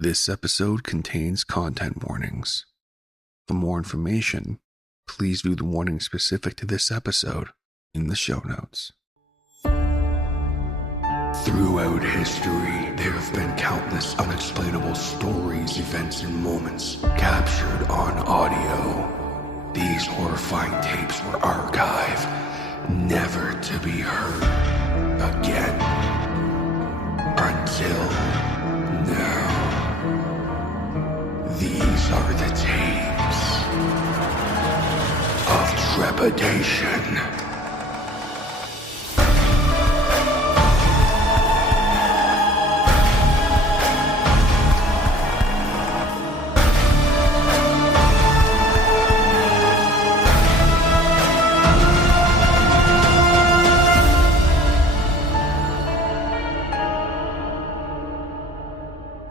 This episode contains content warnings. For more information, please view the warnings specific to this episode in the show notes. Throughout history, there have been countless unexplainable stories, events, and moments captured on audio. These horrifying tapes were archived, never to be heard again. Until now. These are the tapes of trepidation.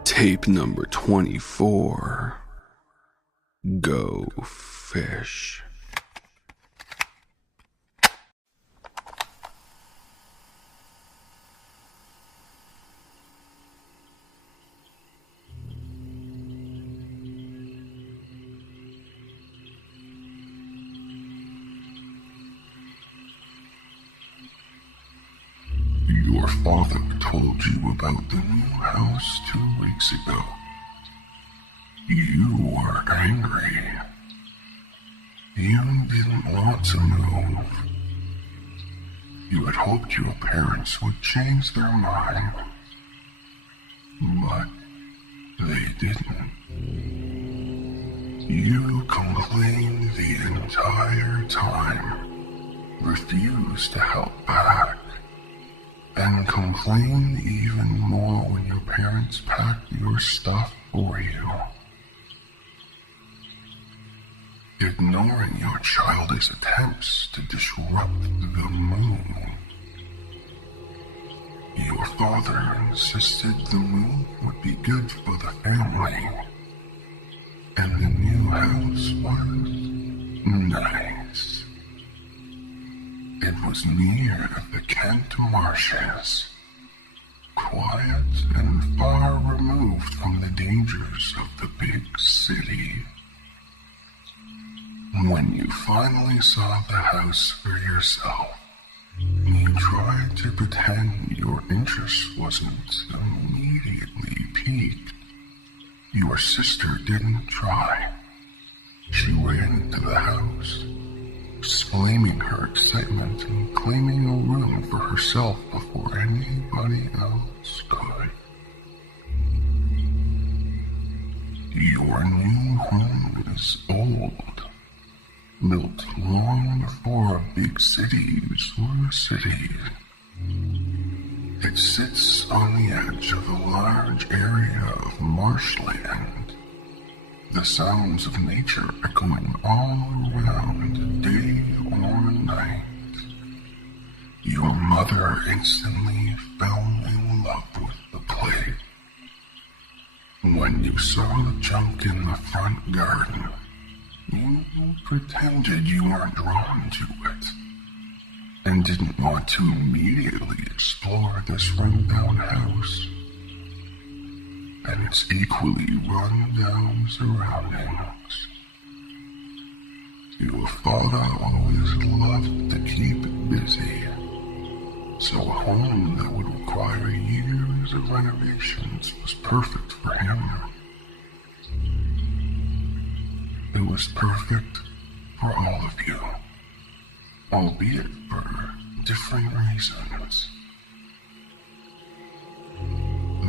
Tape number 24. Go Fish. Your father told you about the new house 2 weeks ago. You were angry. You didn't want to move. You had hoped your parents would change their mind. But they didn't. You complained the entire time, refused to help back, and complained even more when your parents packed your stuff for you. Ignoring your childish attempts to disrupt the moon. Your father insisted the move would be good for the family, and the new house was nice. It was near the Kent marshes, quiet and far removed from the dangers of the big city. When you finally saw the house for yourself, you tried to pretend your interest wasn't immediately piqued. Your sister didn't try. She ran into the house, exclaiming her excitement and claiming a room for herself before anybody else could. Your new home is old, built long before big cities were cities. It sits on the edge of a large area of marshland, the sounds of nature echoing all around, day or night. Your mother instantly fell in love with the place. When you saw the junk in the front garden, you pretended you weren't drawn to it, and didn't want to immediately explore this rundown house and its equally run-down surroundings. Your father always loved to keep it busy, so a home that would require years of renovations was perfect for him. It was perfect for all of you, albeit for different reasons.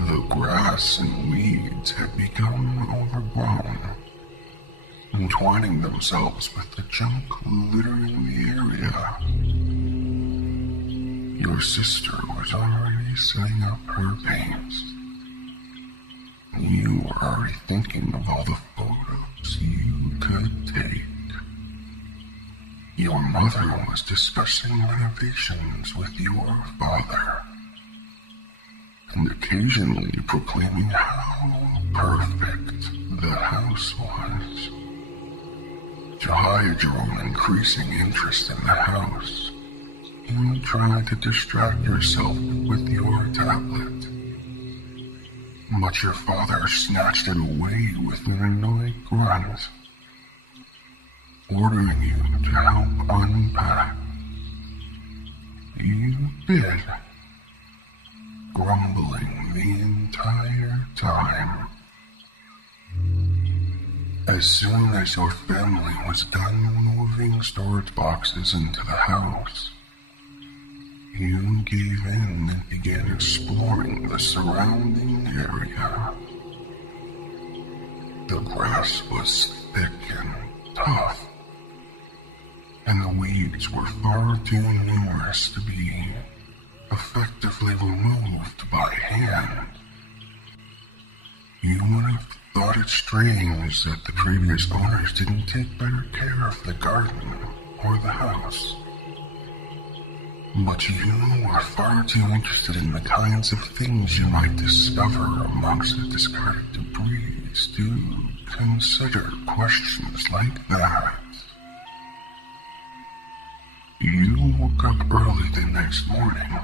The grass and weeds had become overgrown, entwining themselves with the junk littering the area. Your sister was already setting up her paints. You were already thinking of all the photos you could take. Your mother was discussing renovations with your father, and occasionally proclaiming how perfect the house was. To hide your own increasing interest in the house, you tried to distract yourself with your tablet. but your father snatched it away with an annoyed grunt, ordering you to help unpack. You did, grumbling the entire time. As soon as your family was done moving storage boxes into the house, you gave in and began exploring the surrounding area. The grass was thick and tough, and the weeds were far too numerous to be effectively removed by hand. You would have thought it strange that the previous owners didn't take better care of the garden or the house. But you are far too interested in the kinds of things you might discover amongst the discarded debris to consider questions like that. You woke up early the next morning,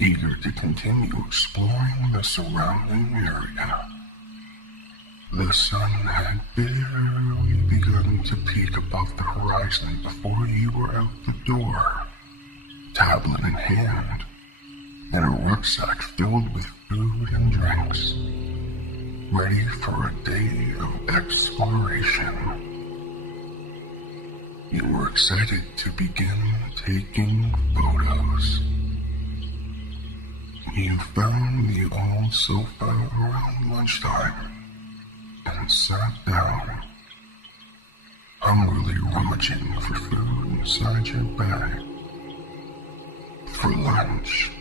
eager to continue exploring the surrounding area. The sun had barely begun to peek above the horizon before you were out the door, tablet in hand, and a rucksack filled with food and drinks, ready for a day of exploration. You were excited to begin taking photos. You found the old sofa around lunchtime and sat down, hungrily rummaging for food inside your bag. For lunch,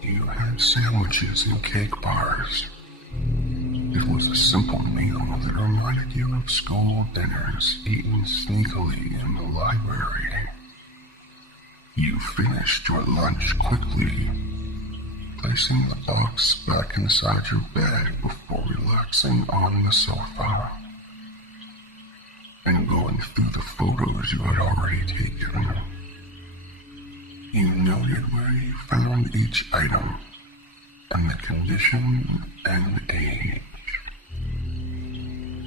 you had sandwiches and cake bars. It was a simple meal that reminded you of school dinners eaten sneakily in the library. You finished your lunch quickly, placing the box back inside your bag before relaxing on the sofa and going through the photos you had already taken. You noted where you found each item and the condition and age.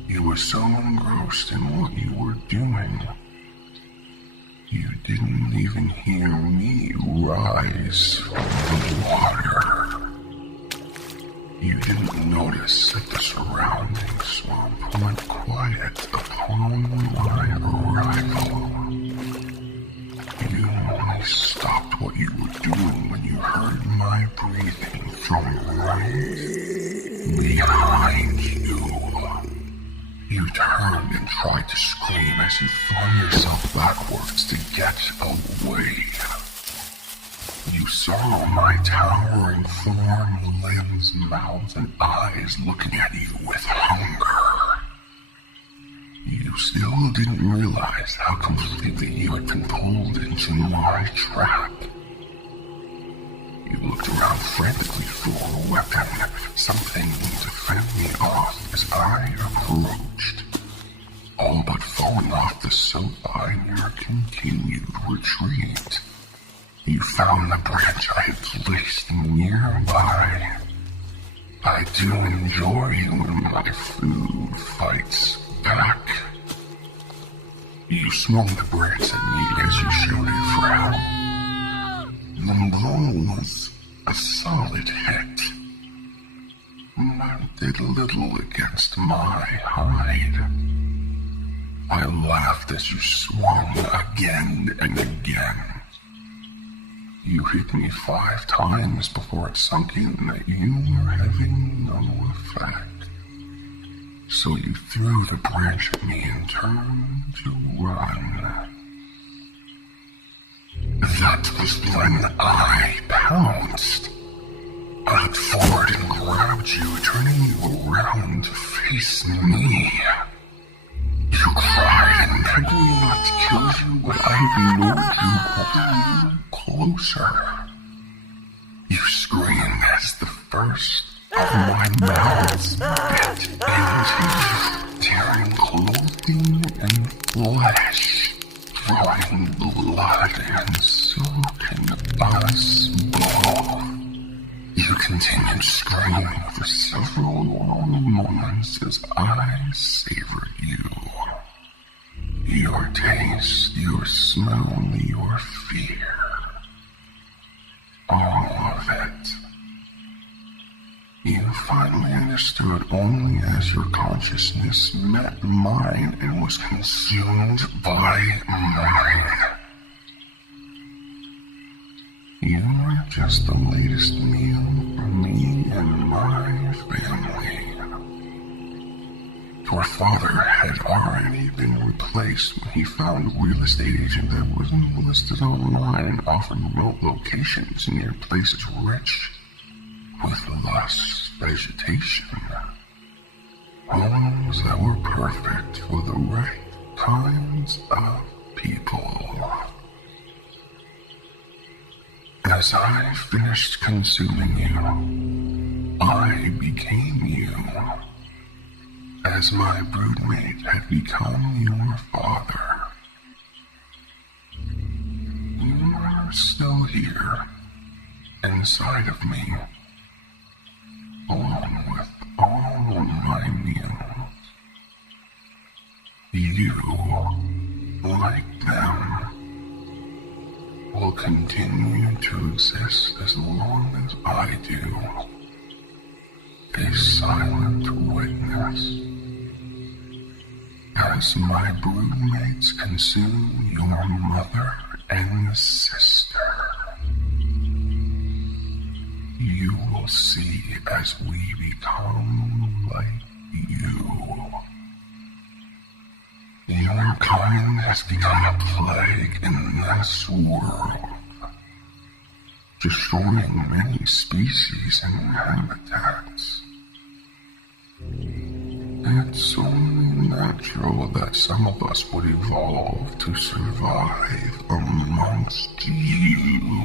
You were so engrossed in what you were doing, you didn't even hear me rise from the water. You didn't notice that the surrounding swamp went quiet upon my arrival. You only stopped what you were doing when you heard my breathing from right behind you. You turned and tried to scream as you flung yourself backwards to get away. You saw my towering form, limbs, mouth, and eyes looking at you with hunger. You still didn't realize how completely you had been pulled into my trap. You looked around frantically for a weapon, something to fend me off as I approached, all but falling off the sofa in your continued retreat. You found the branch I had placed nearby. I do enjoy when my food fights back. You swung the branch at me as you shouted for help. The blow was a solid hit, but did little against my hide. I laughed as you swung again and again. You hit me 5 times before it sunk in that you were having no effect. So you threw the branch at me and turned to run. That was when I pounced. I leaped forward and grabbed you, turning you around to face me. You cried and begged me not to kill you, but I ignored you, pulling you closer. You screamed as the first of my mouths bit into you, tearing clothing and flesh, drawing blood and soaking us both. You continued continued screaming for several long moments as I savored you. Your taste, your smell, your fear. All of it. You finally understood only as your consciousness met mine and was consumed by mine. You were just the latest meal for me and my family. Your father had already been replaced when he found a real estate agent that wasn't listed online and offered remote locations near places rich with lush vegetation. Homes that were perfect for the right kinds of people. As I finished consuming you, I became you. As my broodmate had become your father. You are still here, inside of me, along with all of my meals. You, like them, will continue to exist as long as I do. A silent witness. As my broodmates consume your mother and sister, you will see as we become like you. Your kind has become a plague in this world, destroying many species and habitats. It's only natural that some of us would evolve to survive amongst you.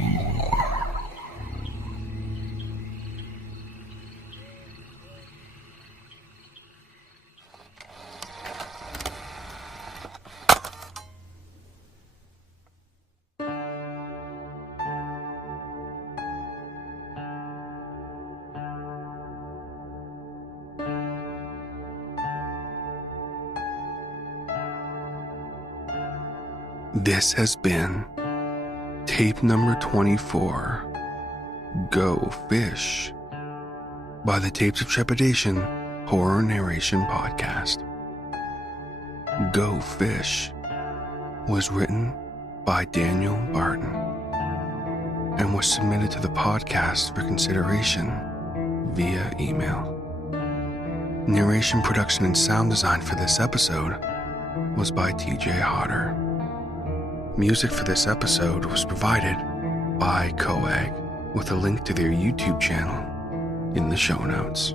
This has been tape number 24, Go Fish, by the Tapes of Trepidation Horror Narration Podcast. Go Fish was written by Daniel Barton and was submitted to the podcast for consideration via email. Narration, production, and sound design for this episode was by TJ Hodder. Music for this episode was provided by CO.AG, with a link to their YouTube channel in the show notes.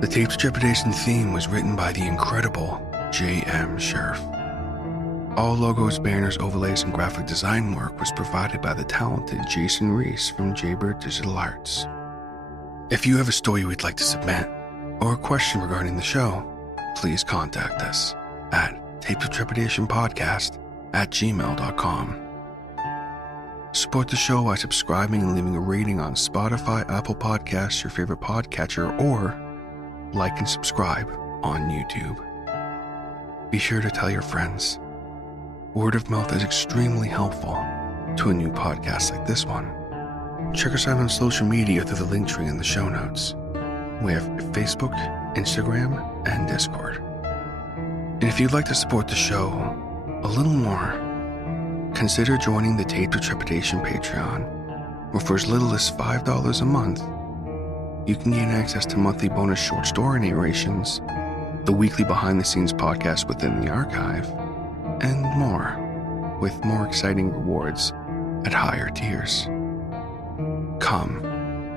The Tapes of Trepidation theme was written by the incredible J.M. Scherf. All logos, banners, overlays, and graphic design work was provided by the talented Jason Reese from Jaybird Digital Arts. If you have a story you would like to submit, or a question regarding the show, please contact us at tapesoftrepidation@gmail.com. Support the show by subscribing and leaving a rating on Spotify, Apple Podcasts, your favorite podcatcher, or like and subscribe on YouTube. Be sure to tell your friends. Word of mouth is extremely helpful to a new podcast like this one. Check us out on social media through the link tree in the show notes. We have Facebook, Instagram, and Discord. And if you'd like to support the show a little more, consider joining the Tapes of Trepidation Patreon, where for as little as $5 a month, you can gain access to monthly bonus short story narrations, the weekly behind-the-scenes podcast within the archive, and more, with more exciting rewards at higher tiers. Come,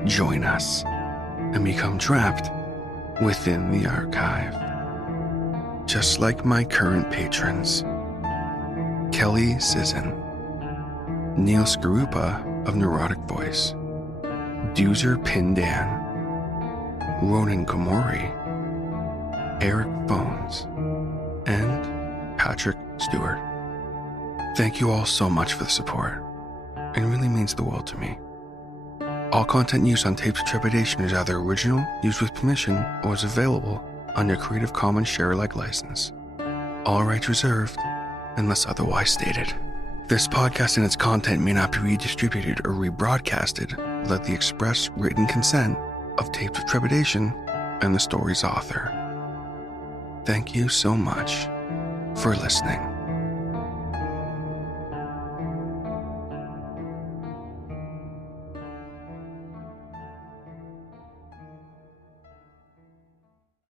join us, and become trapped within the archive. Just like my current patrons, Kelly Sisson, Neil Skarupa of Neurotic Voice, Doozer Pindan, Ronan Komori, Eric Phones, and Patrick Stewart. Thank you all so much for the support. It really means the world to me. All content used on Tapes of Trepidation is either original, used with permission, or is available under Creative Commons share-alike license. All rights reserved, unless otherwise stated. This podcast and its content may not be redistributed or rebroadcasted without the express written consent of Tapes of Trepidation and the story's author. Thank you so much for listening.